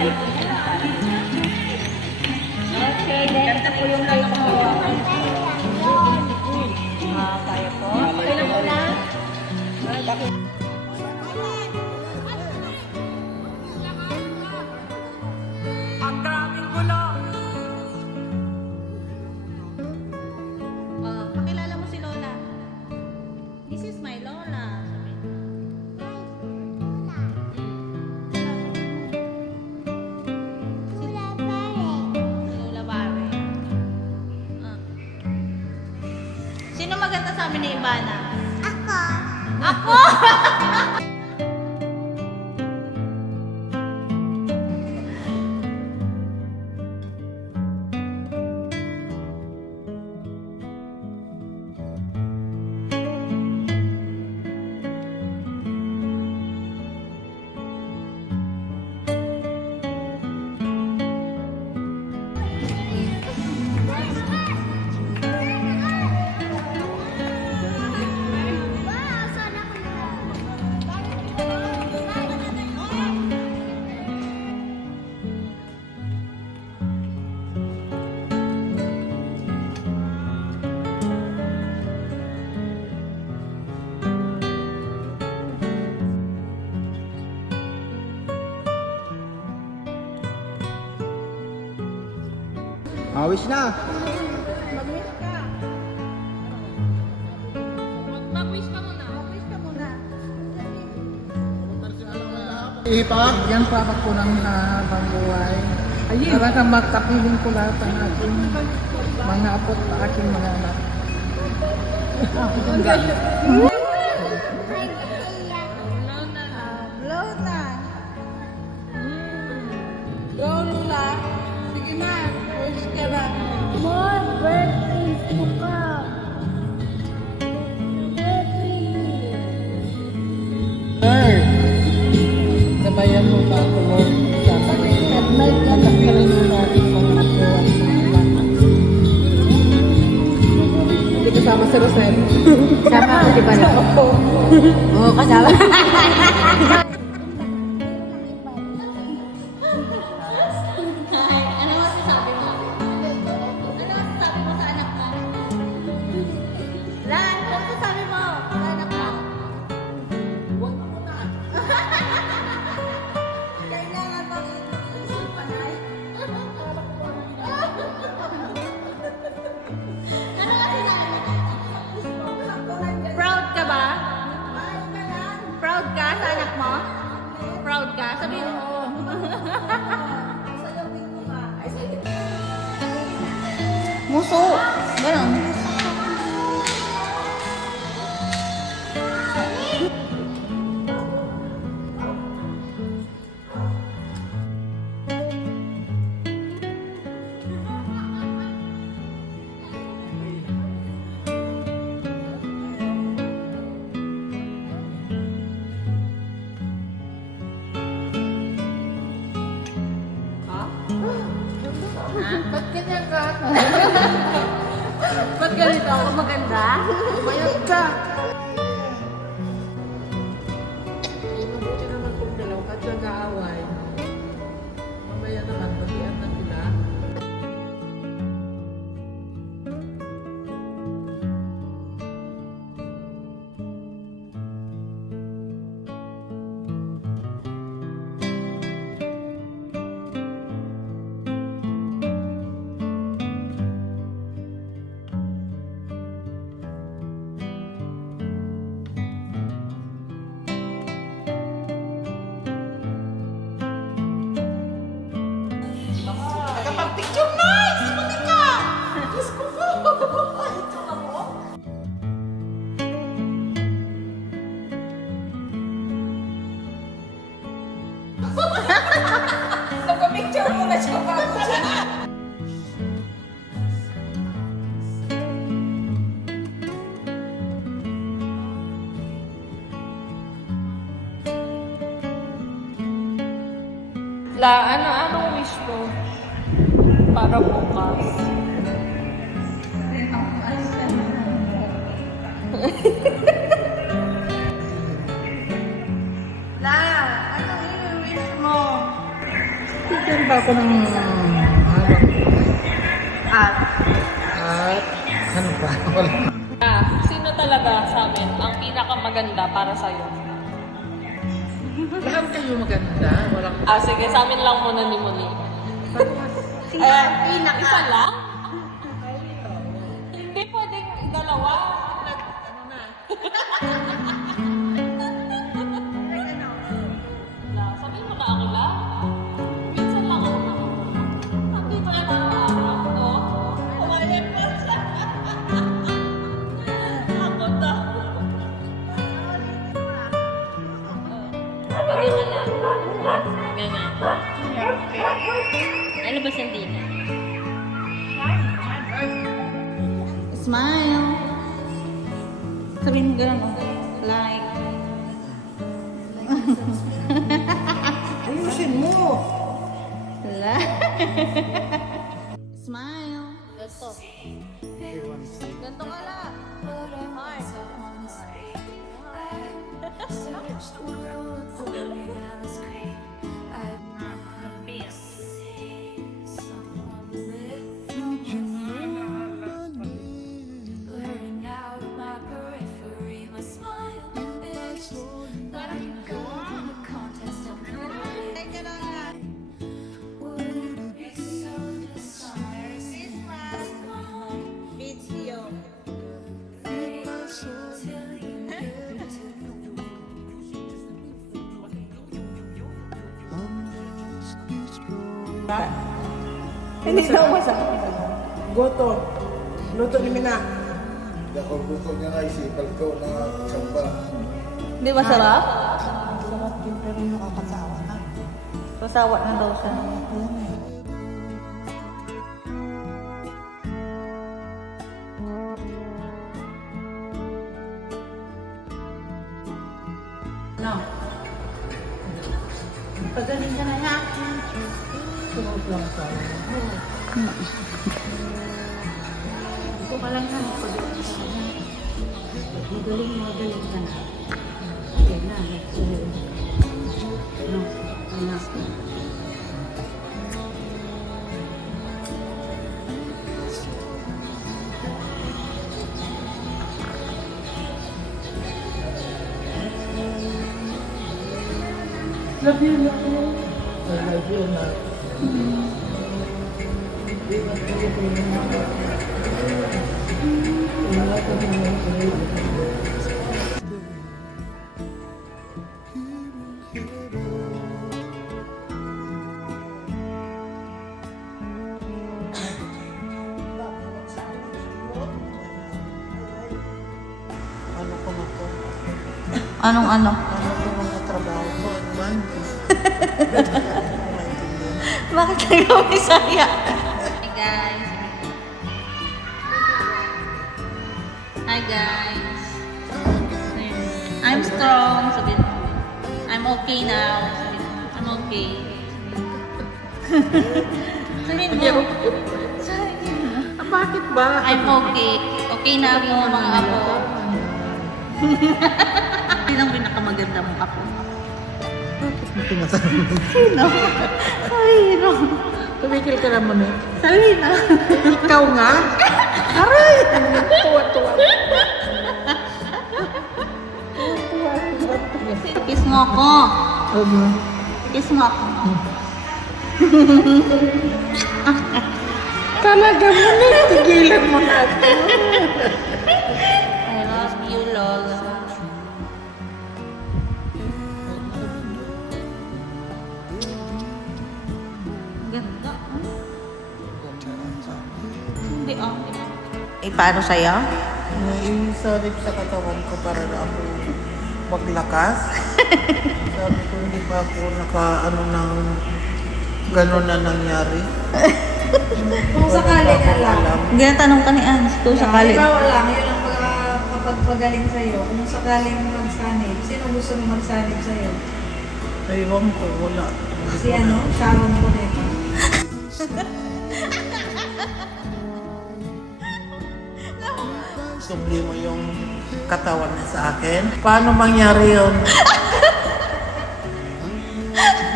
Okay, next na po yung kayo ko. Kaya po. Okay na po na? Ang daming gulo. Pakilala mo si Lola. This is my Lola. Lola Bare. Sino maganda sa amin ni Ivana? Ako. Ako! Wow, sana ko Awis na. Mag-wish ka. Mag-wish ka muna. Mag-wish ka muna. Ipa. Yan pa ako ng habang buhay. Para magkapiling ko lahat ang aking mga apo at aking mga anak. Blow na. Go, Lola. Sige na. Wish ka na. more birthdays to come. Lord, gabayan mo pa ako, Lord, sa magkapiling mo natin mga apo at mga anak. Hindi kasama si Rosel. Sama ako, di ba na? Oo, kasama. Ano masasabi mo? Ano masasabi mo sa anak mo? Lan, ano masasabi mo sa anak mo? Huwag mo na. Kailangan bang panay? Ano masasabi mo? Proud ka ba? Proud ka sa anak mo? Proud ka? Sabihin mo. Muso. Ganon. Ba't ganyan ka? Ba't ganito ako maganda? Umayag ka! Mabuti naman kung dalaw ka siya kaaway. Mamaya naman, bagian na sila. Nakapag-picture na! Simuti ka! Diyos ko po! Ito ka mo? Nagpa-picture mo na siya bago siya. La, anong wish mo para bukas? La, ano yung wish mo? ba ako ng habang At, at ano pa? Wala. Sino talaga sa amin ang pinakamaganda para sa'yo? Lahat kayo maganda. Walang Sige, sa amin lang muna ni Muli. sino ang pinaka? Isa lang? Hindi pwedeng dalawa. Sabihin mo na ako lang. Minsan lang ako na. Nandito na araw-araw ko. Umalim pa siya. Ako daw. Ano ba sandina? Smile. Sabihin mo gano'n, like. ayusin mo. Smile. Ganto ka lang. Heart. Video. Hindi na umasa. Goto. Luto ni Mina. Dakol buto niya nga isipal ko na samba. Di ba sarap? Sarap din pero nakakasawa na. Pasawa na daw siya. No. Pagaling ka na ha. Sunod lang tayo. Ito ka lang ha. Pagaling ka na. Magaling ka na. Yan na. No. Anak. Love you, love you. I love you na. Ano ko na to? Anong ano? Ano ko mga trabaho ko? Ano man? Bakit tayo Bisaya? Hi guys. Hi guys. I'm strong. Sabihin mo. I'm okay now. Sabihin mo. I'm okay. Sabihin mo. Sabihin mo. Bakit ba? I'm okay. Okay na ako mga apo. Hindi lang pinakamaganda mong apo. Sino? Sino? Tumikil ka naman eh. Sabihin na. Ikaw nga? Aray! Tuwa-tuwa. Kiss mo ako. Kiss mo ako. Talaga mo na, tigilan mo na ako. I love you, Lola. Ganda. Hindi ah. Eh, paano sa'yo? Naisalip sa katawan ko para na ako maglakas. Sabi ko, hindi pa ako naka-ano ng gano'n na nangyari. Kung sakali na lang. Hindi na tanong ka ni Ans. Kung sakali. Ikaw lang, yun ang makapagpagaling sa'yo. Kung sakaling magsanib, sino gusto mo magsanib sa'yo? Ewan ko, wala. Si ano? Sharon ko nito. Subli mo yung katawan niya sa akin. Paano mangyari yun?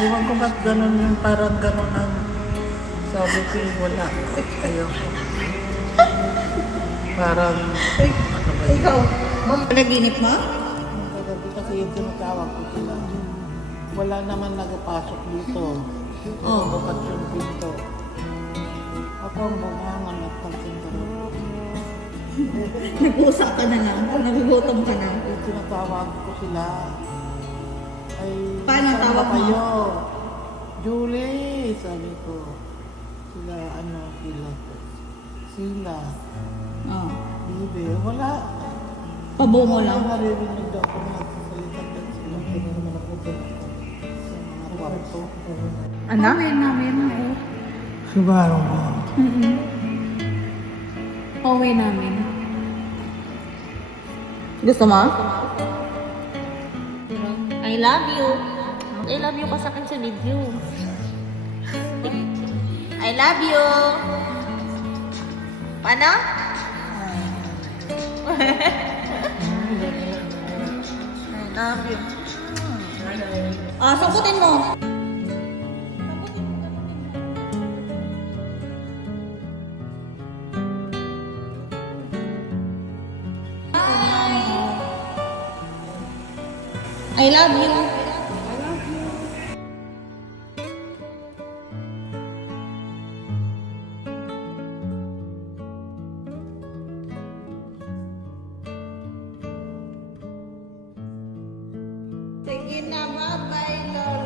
Ewan ko ba't ganun yung parang ganun ang Sabi ko, wala. Ayoko. Parang, ano ba yun? Ikaw, Panaginip mo? Ang kagabi kasi yung tinatawag ko sila. Wala naman nagapasok dito. Oh. Bukat yung pinto. Ako ang bumangan at pagkintaro. Nag-uusap ka na lang. Nagugutom ka na. Yung tinatawag ko sila. Ay, Paano saan tawag ba mo? kayo? Julie, sabi ko. Sila, sila. Oh. Bibe, wala. Pabungo lang. Naririnig daw ako nagsasalita din sila. Hindi naman ako doon sa mga kwarto. Anak? Pauwi namin. Siguro mo. Pauwi namin. Gusto mo? I love you. I love you ka sa akin sa video. I love you. Paano? I love you. Ah, sagutin mo. I love you. Sige na, bye-bye, Lola.